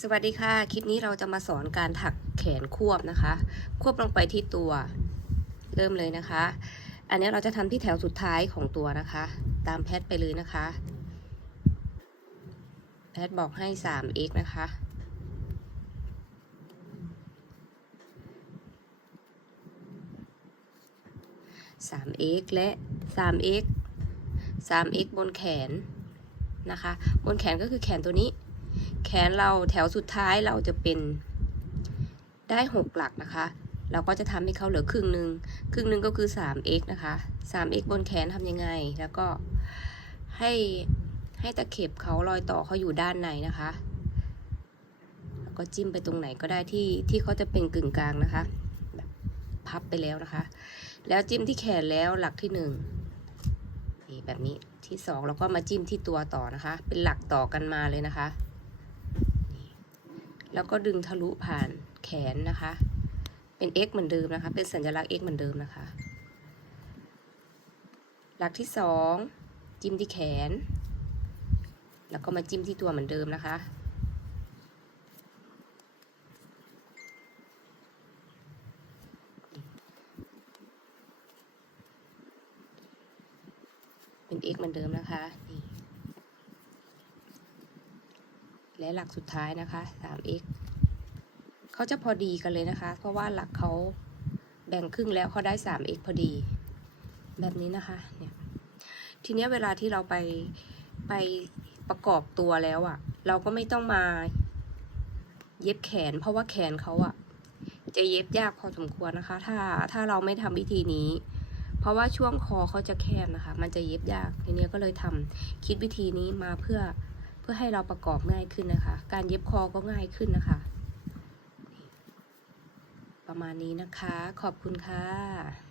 สวัสดีค่ะ คลิปนี้เราจะมาสอนการถักแขนควบนะคะ ควบลงไปที่ตัว เริ่มเลยนะคะ อันนี้เราจะทำที่แถวสุดท้ายของตัวนะคะ ตามแพทไปเลยนะคะ แพทบอกให้ 3x นะคะ 3x และ 3x 3x บนแขนนะคะ บนแขนก็คือแขนตัวนี้ แขนเราแถวสุดท้ายเราจะเป็นได้ 6 หลักนะคะ เราก็จะทำให้เขาเหลือครึ่งหนึ่งครึ่งหนึ่งก็คือ 3x นะคะ 3x บนแขนทำยังไง แล้วก็ให้ให้ตะเข็บเขารอยต่อเขาอยู่ด้านในนะคะ แล้วก็จิ้มไปตรงไหนก็ได้ที่ที่เขาจะเป็นกึ่งกลางนะคะแบบพับไปแล้วนะคะ แล้วจิ้มที่แขนแล้วหลักที่หนึ่งนี่แบบนี้ที่สองแล้วก็มาจิ้มที่ตัวต่อนะคะ เป็นหลักต่อกันมาเลยนะคะ แล้วก็ดึงทะลุผ่านแขนนะคะ เป็น x เหมือนเดิมนะคะ เป็นสัญลักษณ์ x เหมือนเดิมนะคะ หลักที่สองจิ้มที่แขน แล้วก็มาจิ้มที่ตัวเหมือนเดิมนะคะ เป็น x เหมือนเดิมนะคะนี่ และหลักสุดท้ายนะคะ 3x เขาจะพอดีกันเลยนะคะ เพราะว่าหลักเขาแบ่งครึ่งแล้วเขาได้ 3x พอดี แบบนี้นะคะ เนี่ย ทีเนี้ยเวลาที่เราไปไปประกอบตัวแล้วอะ่ะ เราก็ไม่ต้องมาเย็บแขน เพราะว่าแขนเขาอะ่ะ จะเย็บยากพอสมควรนะคะ ถ้าถ้าเราไม่ทำวิธีนี้ เพราะว่าช่วงคอเขาจะแคบนะคะ มันจะเย็บยาก ทีเนี้ยก็เลยทำคิดวิธีนี้มาเพื่อ เพื่อให้เราประกอบง่ายขึ้นนะคะ การเย็บคอก็ง่ายขึ้นนะคะ ประมาณนี้นะคะ ขอบคุณค่ะ